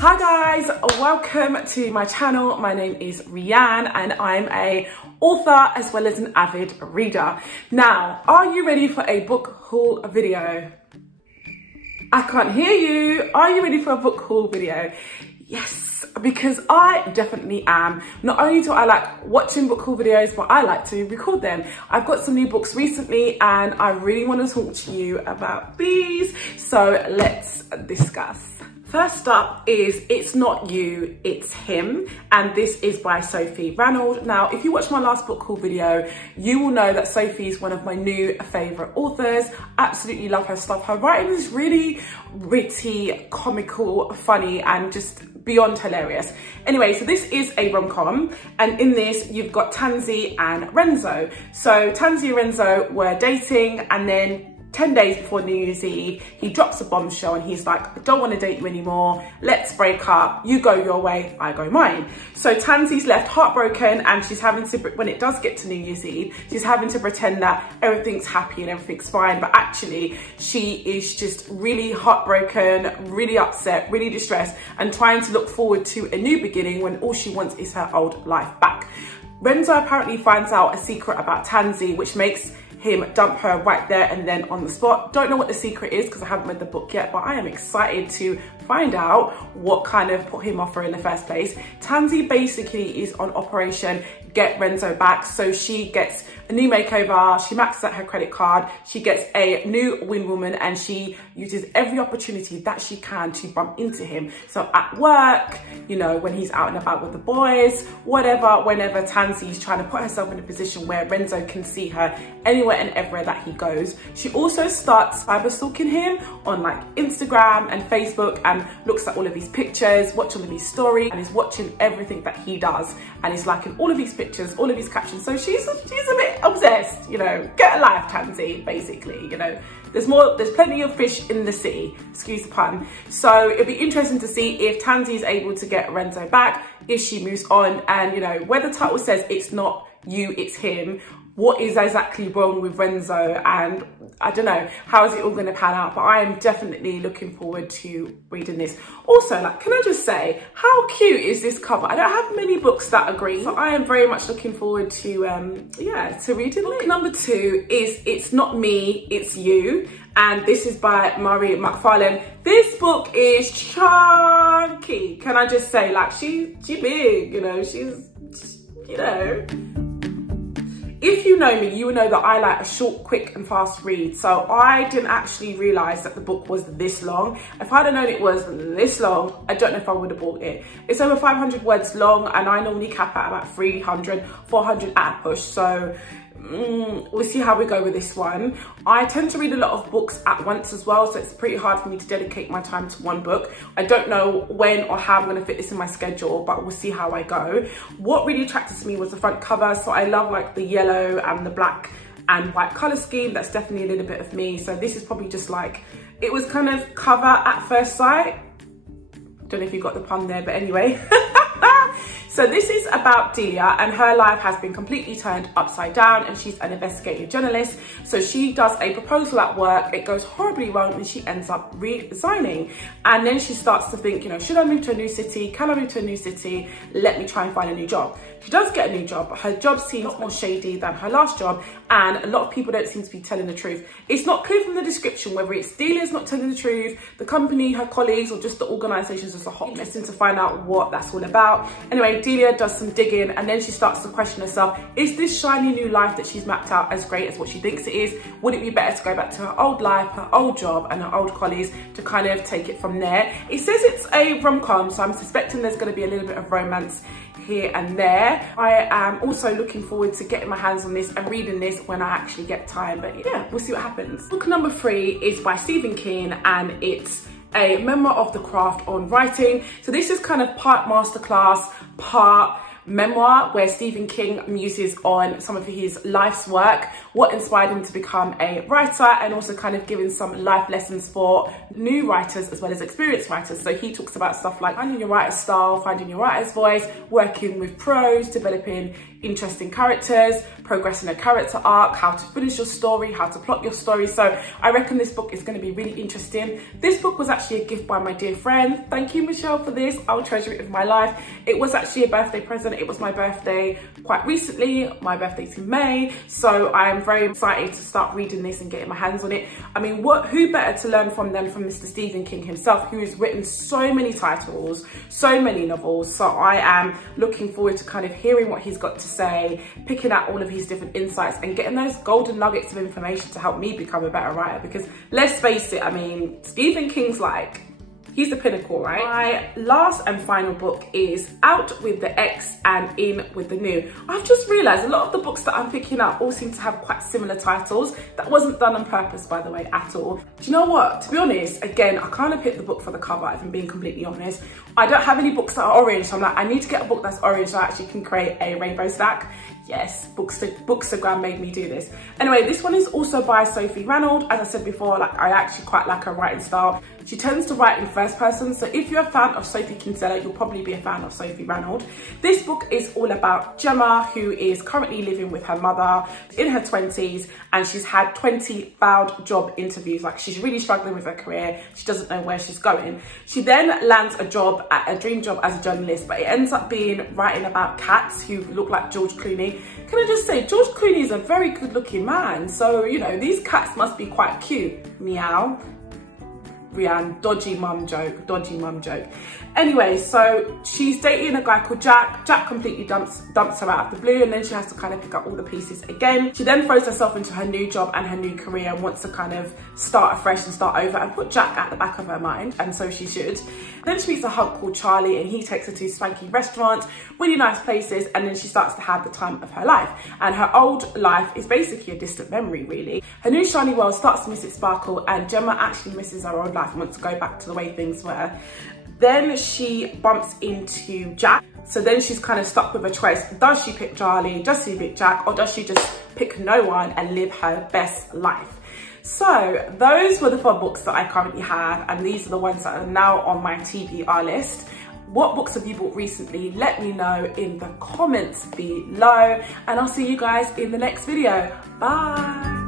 Hi guys, welcome to my channel. My name is Rianne and I'm a author as well as an avid reader. Now, are you ready for a book haul video? I can't hear you. Are you ready for a book haul video? Yes, because I definitely am. Not only do I like watching book haul videos, but I like to record them. I've got some new books recently and I really want to talk to you about these. So let's discuss. First up is It's Not You, It's Him, and this is by Sophie Ranald. Now, if you watched my last book haul video, you will know that Sophie is one of my new favourite authors. Absolutely love her stuff. Her writing is really witty, comical, funny, and just beyond hilarious. Anyway, so this is a rom-com, and in this you've got Tansy and Renzo. So Tansy and Renzo were dating, and then 10 days before New Year's Eve, he drops a bombshell and he's like, I don't want to date you anymore. Let's break up. You go your way, I go mine. So Tansy's left heartbroken and she's having to, when it does get to New Year's Eve, she's having to pretend that everything's happy and everything's fine. But actually, she is just really heartbroken, really upset, really distressed and trying to look forward to a new beginning when all she wants is her old life back. Renzo apparently finds out a secret about Tansy, which makes him dump her right there and then on the spot. Don't know what the secret is because I haven't read the book yet, but I am excited to find out what kind of put him off her in the first place. Tansy basically is on Operation Get Renzo Back. So she gets a new makeover, she maxes out her credit card, she gets a new wing woman and she uses every opportunity that she can to bump into him. So at work, you know, when he's out and about with the boys, whatever, whenever Tansy's trying to put herself in a position where Renzo can see her anywhere and everywhere that he goes. She also starts cyber stalking him on like Instagram and Facebook and looks at all of his pictures, watching all of his stories and is watching everything that he does and is liking all of his pictures, all of his captions. So she's a bit obsessed, you know, get a life, Tansy, basically, you know. There's plenty of fish in the sea, excuse the pun. So it'll be interesting to see if Tansy is able to get Renzo back, if she moves on, and you know, where the title says it's not you, it's him, what is exactly wrong with Renzo, and I don't know, how is it all going to pan out, but I am definitely looking forward to reading this. Also, like, can I just say, how cute is this cover? I don't have many books that are green, so I am very much looking forward to, yeah, to reading it. Book number 2 is It's Not Me, It's You, and this is by Mahrir McFarlane. This book is chunky. Can I just say, like, she big, you know, she's, you know. If you know me, you will know that I like a short, quick and fast read. So I didn't actually realise that the book was this long. If I'd have known it was this long, I don't know if I would have bought it. It's over 500 words long and I normally cap at about 300, 400 at a push. So we'll see how we go with this one. I tend to read a lot of books at once as well, so it's pretty hard for me to dedicate my time to one book. I don't know when or how I'm going to fit this in my schedule, but we'll see how I go. What really attracted to me was the front cover, so I love like the yellow and the black and white colour scheme. That's definitely a little bit of me, so this is probably just like, it was kind of cover at first sight. Don't know if you got the pun there, but anyway. So this is about Delia, and her life has been completely turned upside down and she's an investigative journalist. So she does a proposal at work, it goes horribly wrong and she ends up resigning. And then she starts to think, you know, should I move to a new city? Can I move to a new city? Let me try and find a new job. She does get a new job, but her job seems more shady than her last job and a lot of people don't seem to be telling the truth. It's not clear from the description whether it's Delia's not telling the truth, the company, her colleagues, or just the organisations as a whole. Interesting to find out what that's all about. Anyway, Delia does some digging and then she starts to question herself. Is this shiny new life that she's mapped out as great as what she thinks it is? Would it be better to go back to her old life, her old job and her old colleagues to kind of take it from there? It says it's a rom-com, so I'm suspecting there's going to be a little bit of romance here and there. I am also looking forward to getting my hands on this and reading this when I actually get time, but yeah, we'll see what happens. Book number 3 is by Stephen King and it's a memoir of the craft on writing. So this is kind of part masterclass, part memoir, where Stephen King muses on some of his life's work, what inspired him to become a writer, and also kind of giving some life lessons for new writers as well as experienced writers. So he talks about stuff like finding your writer's style, finding your writer's voice, working with prose, developing interesting characters, progressing a character arc, how to finish your story, how to plot your story. So I reckon this book is going to be really interesting. This book was actually a gift by my dear friend. Thank you, Michelle, for this. I'll treasure it with my life. It was actually a birthday present. It was my birthday quite recently. My birthday's in May. So I'm very excited to start reading this and getting my hands on it. I mean, who better to learn from than from Mr. Stephen King himself, who's written so many titles, so many novels. So I am looking forward to kind of hearing what he's got to say, picking out all of his different insights and getting those golden nuggets of information to help me become a better writer. Because let's face it, I mean, Stephen King's like, he's the pinnacle, right? My last and final book is Out with the X and In with the New. I've just realized a lot of the books that I'm picking up all seem to have quite similar titles. That wasn't done on purpose, by the way, at all. Do you know what? To be honest, again, I kind of picked the book for the cover, if I'm being completely honest. I don't have any books that are orange, so I'm like, I need to get a book that's orange so I actually can create a rainbow stack. Yes, Bookstagram made me do this. Anyway, this one is also by Sophie Ranald. As I said before, like, I actually quite like her writing style. She tends to write in first person, so if you're a fan of Sophie Kinsella, you'll probably be a fan of Sophie Ranald. This book is all about Gemma, who is currently living with her mother in her 20s, and she's had 20 failed job interviews. Like, she's really struggling with her career. She doesn't know where she's going. She then lands a job, a dream job as a journalist, but it ends up being writing about cats who look like George Clooney. Can I just say, George Clooney is a very good looking man. So, you know, these cats must be quite cute. Meow. Rianne, dodgy mum joke, dodgy mum joke. Anyway, so she's dating a guy called Jack. Jack completely dumps her out of the blue, and then she has to kind of pick up all the pieces again. She then throws herself into her new job and her new career and wants to kind of start afresh and start over and put Jack at the back of her mind, and so she should. Then she meets a hunk called Charlie, and he takes her to swanky restaurants, really nice places, and then she starts to have the time of her life. And her old life is basically a distant memory, really. Her new shiny world starts to miss its sparkle, and Gemma actually misses her old life and wants to go back to the way things were. Then she bumps into Jack. So then she's kind of stuck with a choice. Does she pick Charlie? Does she pick Jack? Or does she just pick no one and live her best life? So those were the 4 books that I currently have. And these are the ones that are now on my TBR list. What books have you bought recently? Let me know in the comments below. And I'll see you guys in the next video. Bye.